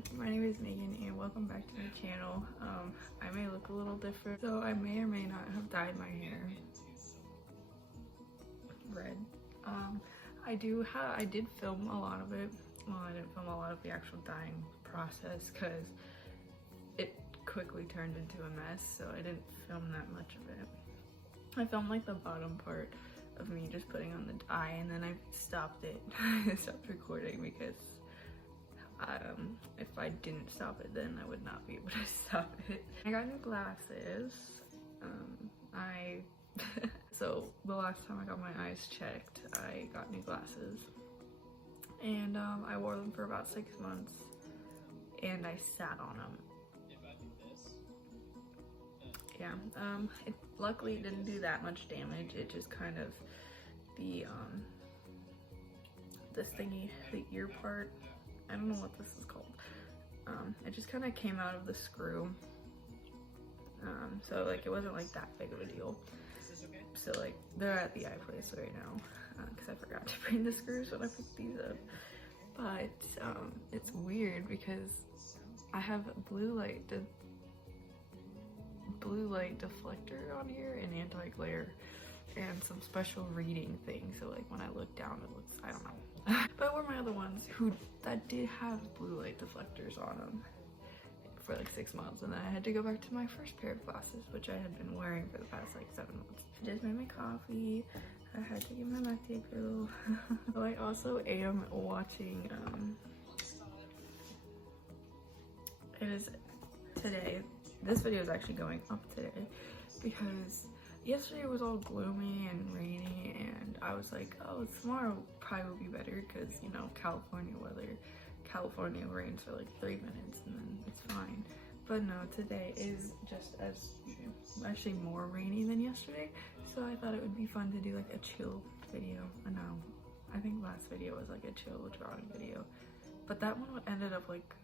everyone, my name is Megan and welcome back to my channel. I may look a little different, so I may or may not have dyed my hair red. I did film a lot of it. Well, I didn't film a lot of the actual dyeing process because it quickly turned into a mess, so I didn't film that much of it. I filmed like the bottom part of me just putting on the dye, and then I stopped it. I stopped recording because if I didn't stop it, then I would not be able to stop it. I got new glasses. So the last time I got my eyes checked, I got new glasses, and I wore them for about 6 months, and I sat on them. Yeah, it luckily didn't do that much damage. It just kind of, this thingy, the ear part, I don't know what this is called. It just kind of came out of the screw. So like it wasn't like that big of a deal. So like they're at the eye place right now because I forgot to bring the screws when I picked these up. But it's weird because I have blue light deflector on here and anti-glare and some special reading thing, so like when I look down it looks, I don't know. But I wore my other ones that did have blue light deflectors on them for like 6 months, and then I had to go back to my first pair of glasses, which I had been wearing for the past like 7 months. I just made my coffee. I had to get my latte pillow. So I also am watching it is today. This video is actually going up today because yesterday was all gloomy and rainy, and I was like, oh, tomorrow probably will be better because, you know, California weather. California rains for like 3 minutes and then it's fine. But no, today is just as, actually more rainy than yesterday, so I thought it would be fun to do like a chill video. I know, I think last video was like a chill drawing video, but that one ended up like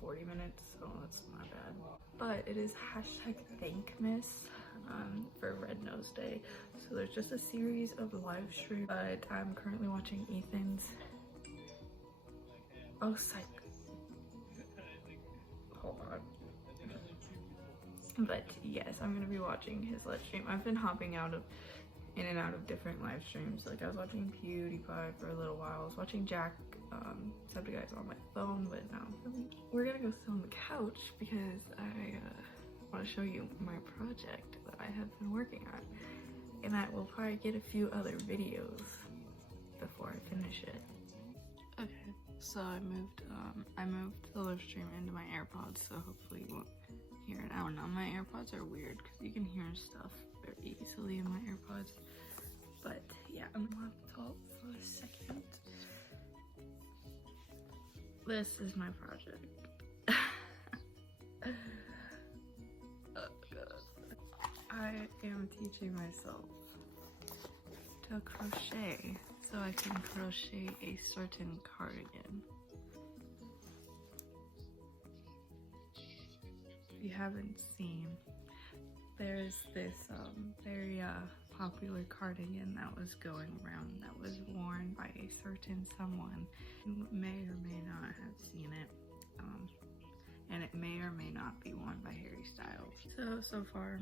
40 minutes, so that's not bad. But it is hashtag Thankmas for Red Nose Day, so there's just a series of live streams, but I'm currently watching Ethan's, oh psych, hold on. But yes, I'm gonna be watching his live stream. I've been hopping in and out of different live streams. Like I was watching PewDiePie for a little while. I was watching Jacksepticeye on my phone, but now we're gonna go sit on the couch because I want to show you my project that I have been working on, and I will probably get a few other videos before I finish it. Okay, so I moved the live stream into my AirPods, so hopefully you won't hear it. I don't know, my AirPods are weird because you can hear stuff very easily in my AirPods. But yeah, I'm on laptop for a second. This is my project. Oh god. I am teaching myself to crochet so I can crochet a certain cardigan. If you haven't seen, there's this very popular cardigan that was going around that was worn by a certain someone who may or may not have seen it, and it may or may not be worn by Harry Styles. So far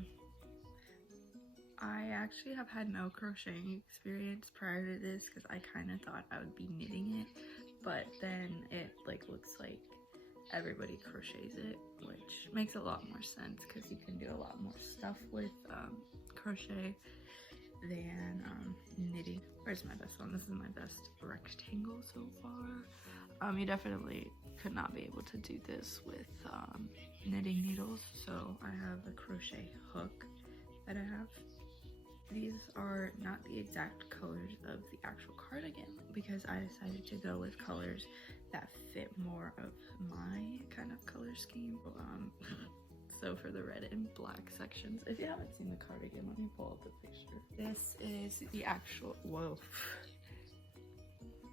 I actually have had no crocheting experience prior to this because I kind of thought I would be knitting it, but then it like looks like everybody crochets it, which makes a lot more sense because you can do a lot more stuff with crochet than knitting. Where's my best one? This is my best rectangle so far. You definitely could not be able to do this with knitting needles, so I have a crochet hook that I have. These are not the exact colors of the actual cardigan because I decided to go with colors that fit more of my kind of color scheme. So for the red and black sections, if you haven't seen the cardigan, let me pull up the picture. This is the actual, whoa.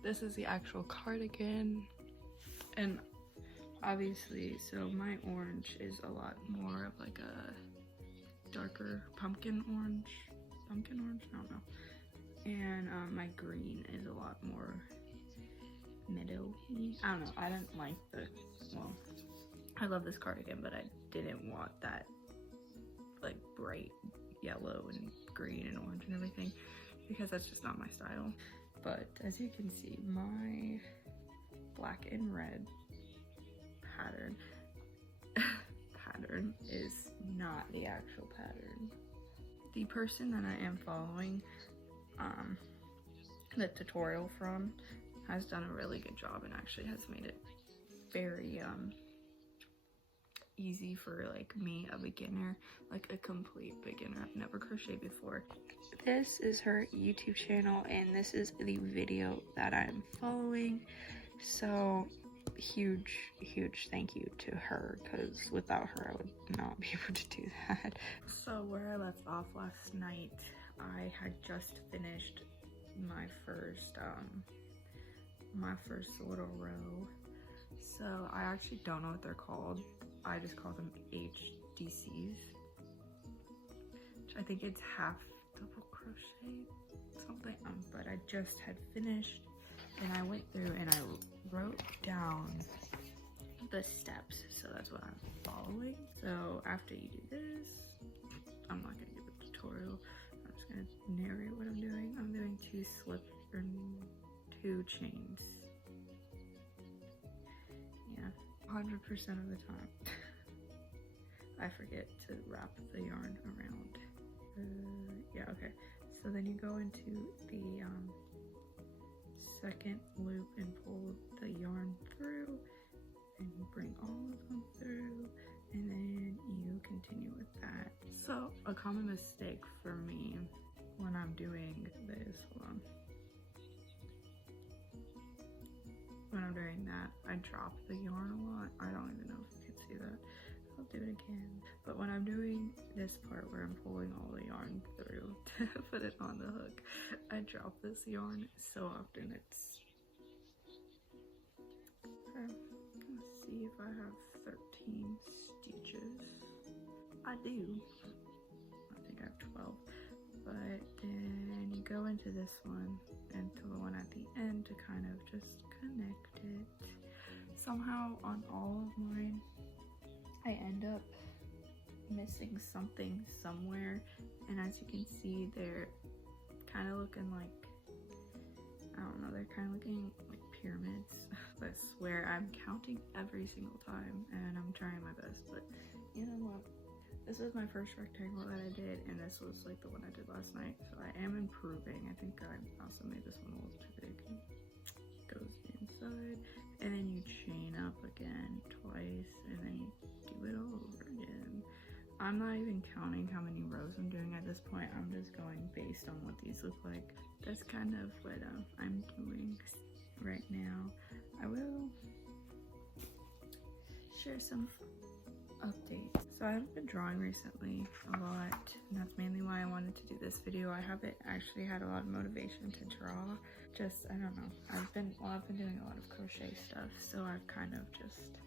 This is the actual cardigan, and obviously, so my orange is a lot more of like a darker pumpkin orange, I don't know. And my green is a lot more meadow. I don't know, I didn't like the, well, I love this cardigan, but I didn't want that like bright yellow and green and orange and everything, because that's just not my style. But as you can see, my black and red pattern is not the actual pattern. The person that I am following the tutorial from has done a really good job and actually has made it very easy for like me, a beginner, like a complete beginner. I've never crocheted before. This is her YouTube channel and this is the video that I'm following, so huge thank you to her, because without her I would not be able to do that. So where I left off last night, I had just finished my first little row. So I actually don't know what they're called. I just call them HDCs, which I think it's half double crochet something, but I just had finished and I went through and I wrote down the steps, so that's what I'm following. So after you do this, I'm not gonna give a tutorial, I'm just gonna narrate what I'm doing. I'm doing 2 chains. Yeah, 100% of the time I forget to wrap the yarn around. Yeah, okay, so then you go into the second loop and pull the yarn through, and you bring all of them through, and then you continue with that. So a common mistake for me when I'm doing this, hold on. When I'm doing that, I drop the yarn a lot. I don't even know if you can see that. I'll do it again. But when I'm doing this part where I'm pulling all the yarn through to put it on the hook, I drop this yarn so often. It's... Okay, let's see if I have 13 stitches. I do. I think I have 12. But then you go into this one and to the one at the end to kind of just connect it. Somehow on all of mine, I end up missing something somewhere, and as you can see, they're kind of looking like, I don't know, they're kind of looking like pyramids. I swear I'm counting every single time and I'm trying my best, but you know what? This was my first rectangle that I did, and this was like the one I did last night, so I am improving. I think I also made this one a little too big. Goes inside, and then you chain up again twice, and then you do it all over again. I'm not even counting how many rows I'm doing at this point. I'm just going based on what these look like. That's kind of what I'm doing right now. I will share some updates. So I haven't been drawing recently a lot, and that's mainly why I wanted to do this video. I haven't actually had a lot of motivation to draw. Just, I don't know, I've been doing a lot of crochet stuff, so I've kind of just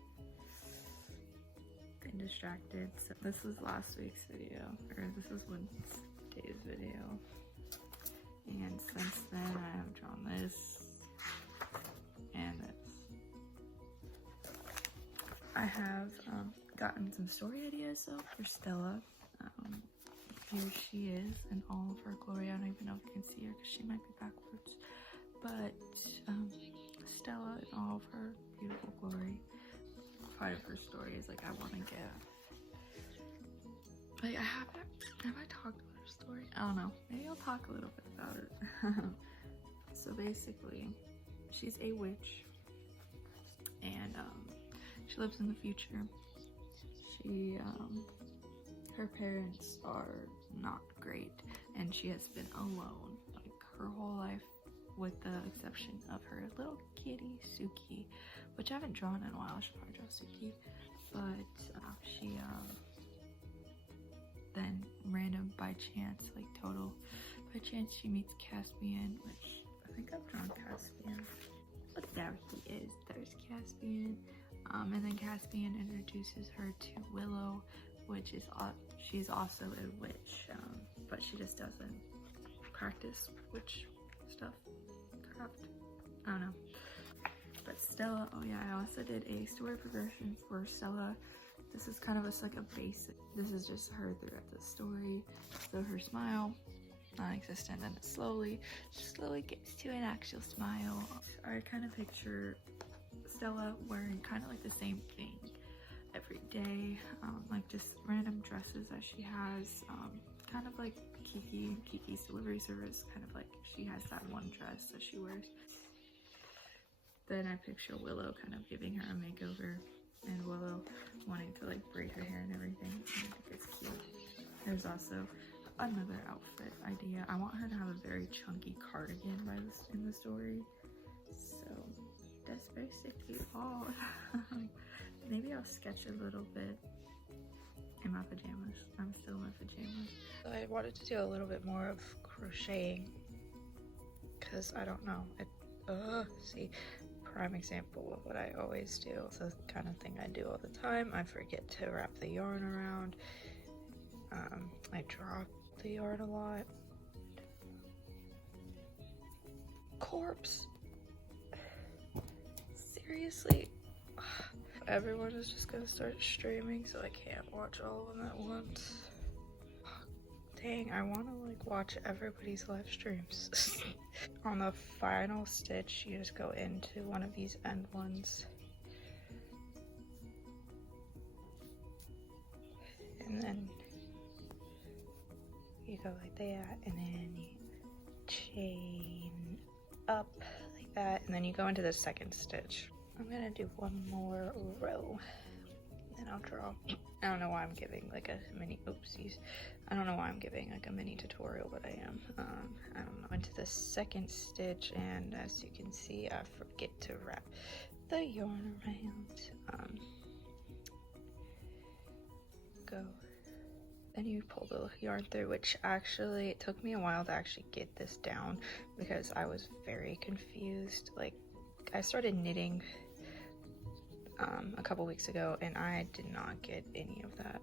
been distracted. So this was last week's video, or this is Wednesday's video, and since then I have drawn this and this. I have gotten some story ideas though for Stella. Here she is in all of her glory. I don't even know if you can see her because she might be backwards. But Stella in all of her beautiful glory. Part of her story is like, I want to get, like, have I talked about her story? I don't know. Maybe I'll talk a little bit about it. So basically, she's a witch, and she lives in the future. She her parents are not great, and she has been alone like her whole life, with the exception of her little kitty Suki, which I haven't drawn in a while. I should probably draw Suki. But she then random by chance, like total by chance, she meets Caspian, which I think I've drawn Caspian. But there he is. There's Caspian. And then Caspian introduces her to Willow, which is she's also a witch, but she just doesn't practice witch stuff. Craft. I don't know. But Stella, oh yeah, I also did a story progression for Stella. This is kind of like a basic. This is just her throughout the story. So her smile, non-existent, and it slowly gets to an actual smile. I kind of picture Stella wearing kind of like the same thing every day, like just random dresses that she has, kind of like Kiki's delivery service, kind of like she has that one dress that she wears. Then I picture Willow kind of giving her a makeover, and Willow wanting to like braid her hair and everything. I think it's cute. There's also another outfit idea. I want her to have a very chunky cardigan in the story. So that's basically all. Maybe I'll sketch a little bit in my pajamas. I'm still in my pajamas. I wanted to do a little bit more of crocheting because I don't know. See, prime example of what I always do. It's the kind of thing I do all the time. I forget to wrap the yarn around. I drop the yarn a lot. Corpse. Seriously. Everyone is just gonna start streaming, so I can't watch all of them at once. Dang, I want to like watch everybody's live streams. On the final stitch, you just go into one of these end ones. And then you go like that, and then you chain up like that, and then you go into the second stitch. I'm gonna do one more row, then I'll draw. I don't know why I'm giving like a mini, oopsies. I don't know why I'm giving like a mini tutorial, but I am. I don't know, into the second stitch, and as you can see, I forget to wrap the yarn around. Go. Then you pull the yarn through, which actually, it took me a while to actually get this down because I was very confused. Like, I started knitting a couple weeks ago, and I did not get any of that.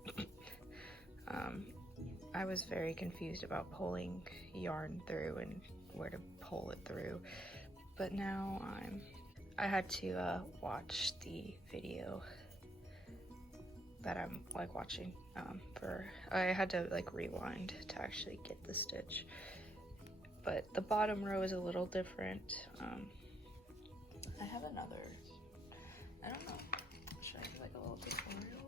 I was very confused about pulling yarn through and where to pull it through, but now I had to watch the video that I'm like watching I had to like rewind to actually get the stitch, but the bottom row is a little different. I have another, I don't know, should I do like a little tutorial?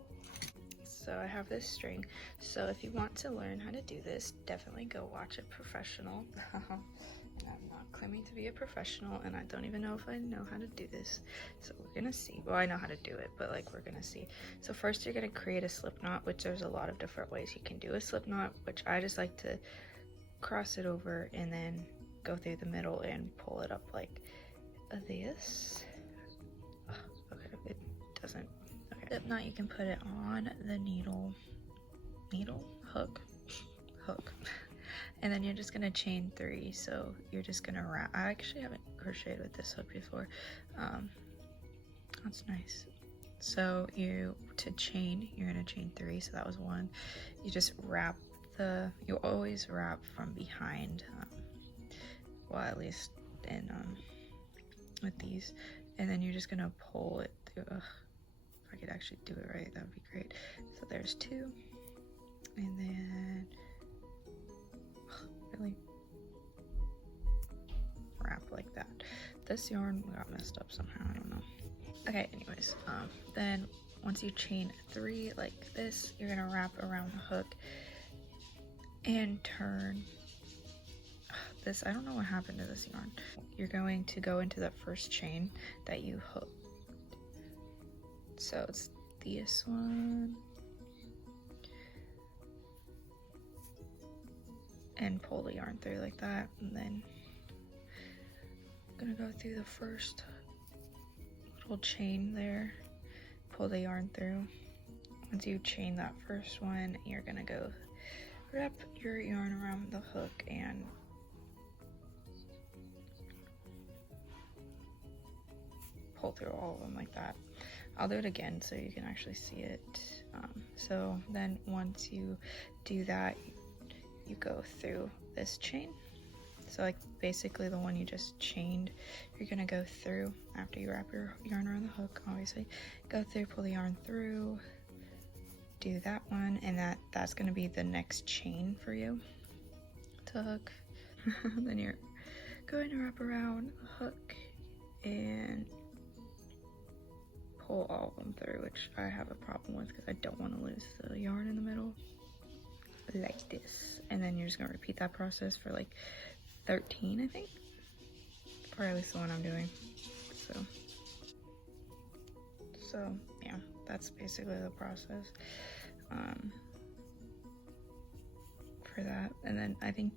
So I have this string, so if you want to learn how to do this, definitely go watch a professional. And I'm not claiming to be a professional, and I don't even know if I know how to do this, so we're gonna see. Well, I know how to do it, but like we're gonna see. So first you're gonna create a slip knot, which there's a lot of different ways you can do a slip knot, which I just like to cross it over and then go through the middle and pull it up like this. Okay, it doesn't. Okay. Slip knot, you can put it on the hook, and then you're just gonna chain 3. So you're just gonna wrap. I actually haven't crocheted with this hook before. That's nice. So to chain, you're gonna chain 3. So that was 1. You just wrap you always wrap from behind. Well, at least in with these, and then you're just gonna pull it through. If I could actually do it right, that would be great. So there's 2, and then really wrap like that. This yarn got messed up somehow, I don't know. Okay, anyways, then once you chain 3 like this, you're gonna wrap around the hook and turn this. I don't know what happened to this yarn. You're going to go into the first chain that you hooked. So it's this one, and pull the yarn through like that, and then I'm gonna go through the first little chain there, pull the yarn through. Once you chain that first one, you're gonna go wrap your yarn around the hook and pull through all of them like that. I'll do it again so you can actually see it. So then once you do that, you go through this chain. So like basically the one you just chained. You're gonna go through, after you wrap your yarn around the hook, obviously, go through, pull the yarn through, do that one, and that's gonna be the next chain for you to hook. Then you're going to wrap around the hook and pull all of them through, which I have a problem with because I don't want to lose the yarn in the middle, like this. And then you're just gonna repeat that process for like 13, I think, or at least the one I'm doing. So yeah, that's basically the process for that. And then I think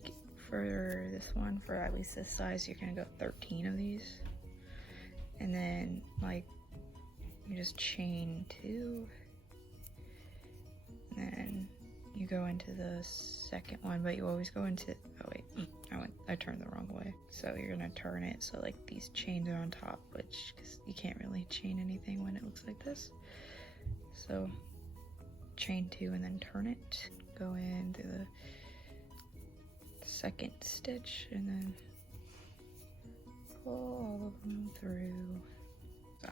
for this one, for at least this size, you're gonna go 13 of these, and then like you just chain 2, and then you go into the second one, but you always go into, oh wait, I turned the wrong way. So you're gonna turn it so like these chains are on top, which, because you can't really chain anything when it looks like this. So chain 2 and then turn it, go in through the second stitch and then pull all of them through. So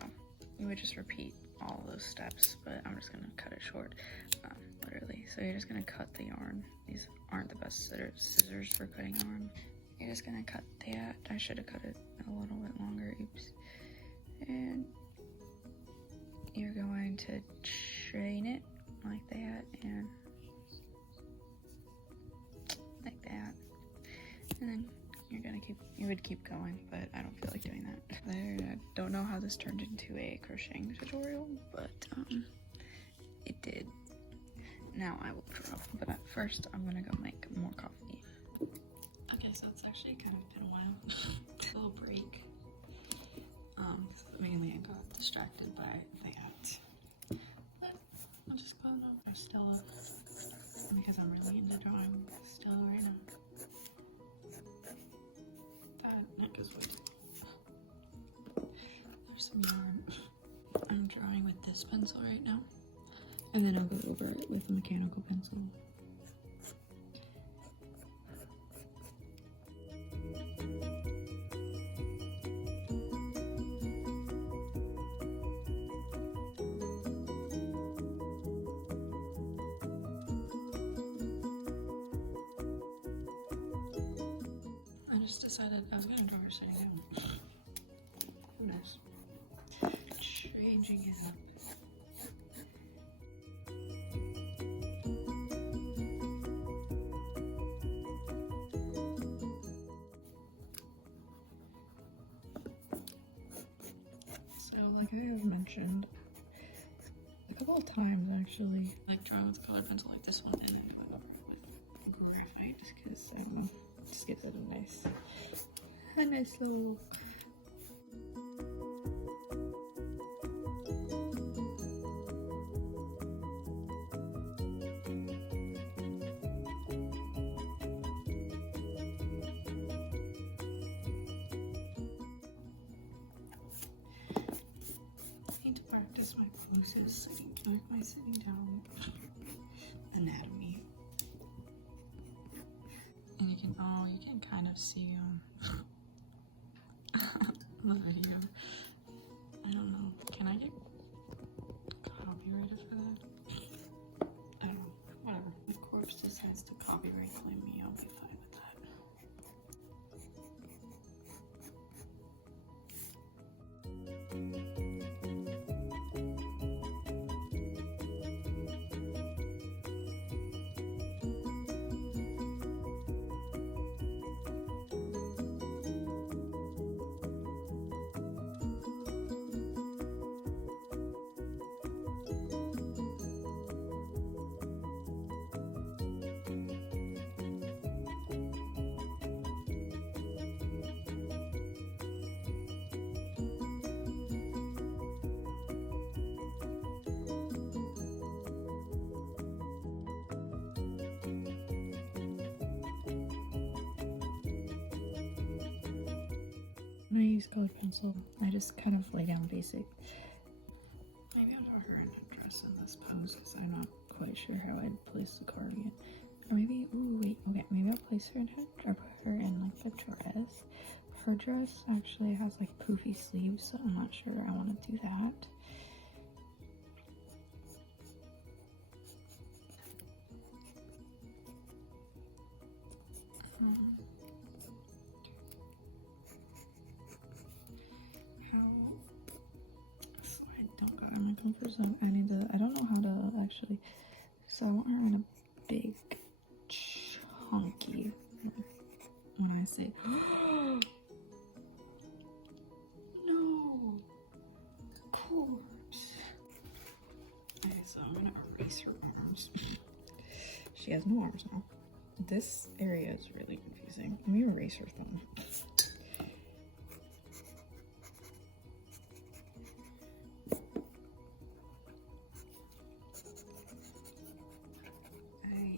you would just repeat all those steps, but I'm just gonna cut it short, literally. So you're just gonna cut the yarn. These aren't the best scissors for cutting yarn. You're just gonna cut that. I should have cut it a little bit longer, oops. And you're going to chain it like that and like that. And then you would keep going, but I don't feel like doing that. I don't know how this turned into a crocheting tutorial, but it did. Now I will draw, but at first I'm gonna go make more coffee. Okay, so it's actually kind of been a while. A little break. Mainly I got distracted by that. But I'll just go over Stella because I'm really into drawing Stella right now. That goes with it. There's some yarn. I'm drawing with this pencil right now, and then I'll go over it with a mechanical pencil. I just decided I was gonna draw her sitting down. Who knows? Changing it up. So, like I have mentioned a couple of times, actually, like drawing with a colored pencil like this one, and then go over it with graphite, just because I don't know, just gives it a nice little. I need to practice my poses, like my sitting down anatomy. And you can kind of see the video. I don't know. Can I get copyrighted for that? I don't know. Whatever. If Corpse decides to copyright claim me, I'll be fine with that. When I use colored pencil, I just kind of lay down basic. Maybe I'll draw her in a dress in this pose because I'm not quite sure how I'd place the cardigan. Or maybe, ooh, wait, okay, maybe I'll place her in her, or put her in like a dress. Her dress actually has like poofy sleeves, so I'm not sure I want to do that. So I don't go out of my comfort zone. I don't know how to actually, so I want her in a big, chunky, when I say, no, corpse. Okay, so I'm gonna erase her arms. She has no arms now. This area is really confusing. Let me erase her thumb.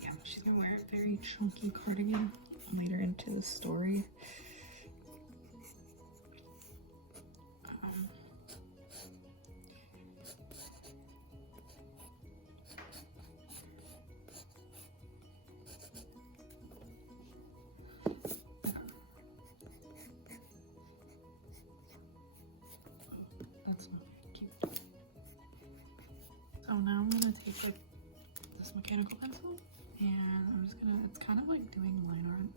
Yeah, she's gonna wear a very chunky cardigan later into the story. That's not cute. So now I'm gonna take like this mechanical pencil and I'm just gonna, it's kind of like doing line art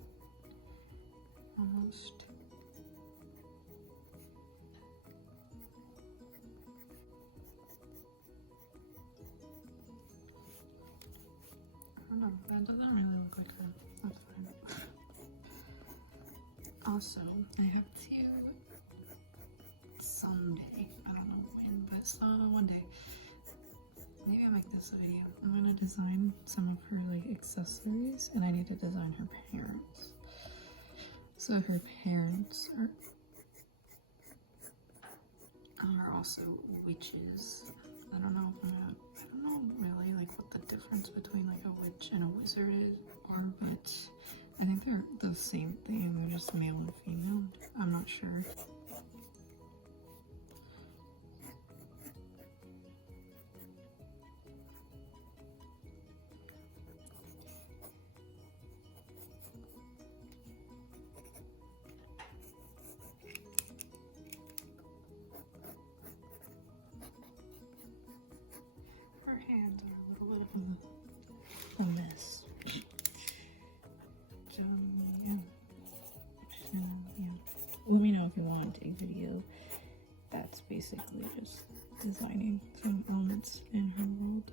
almost. I don't know, that doesn't really look like her. That's fine. Also, I have to someday, I don't know when, but one day, maybe I'll make this a video. I'm gonna design some of her like accessories, and I need to design her parents. So her parents are also witches. I don't know really like what the difference between like a witch and a wizard is, or but I think they're the same thing. They're just male and female. I'm not sure. Her hands are a little bit of a mess. So yeah. Let me know if you want a video. That's basically just designing some elements in her world.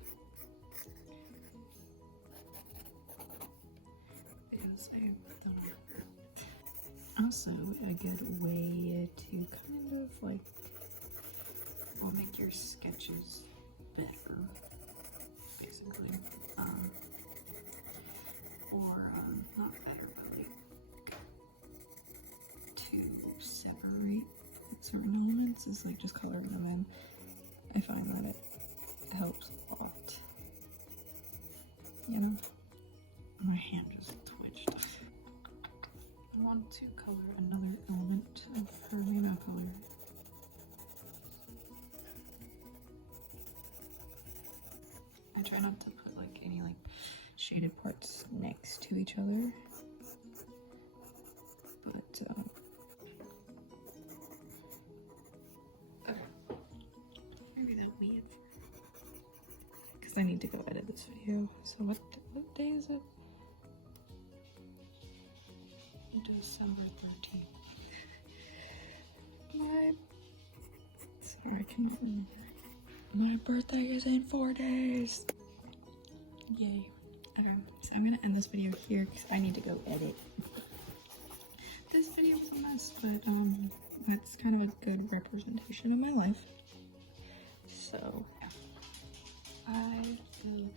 Also, a good way to kind of like, will make your sketches better, basically. Not better, but like to separate certain elements is like just coloring them in. I find that it helps a lot. You know? My hand just twitched. I want to color another element of her rainbow color. I try not to put like any like shaded parts next to each other, but maybe that'll be it because I need to go edit this video. So what day is it? December 13th. Sorry, I cannot remember. My birthday is in 4 days. Yay. Okay, so I'm gonna end this video here because I need to go edit. This video was a mess, but that's kind of a good representation of my life. So yeah. I will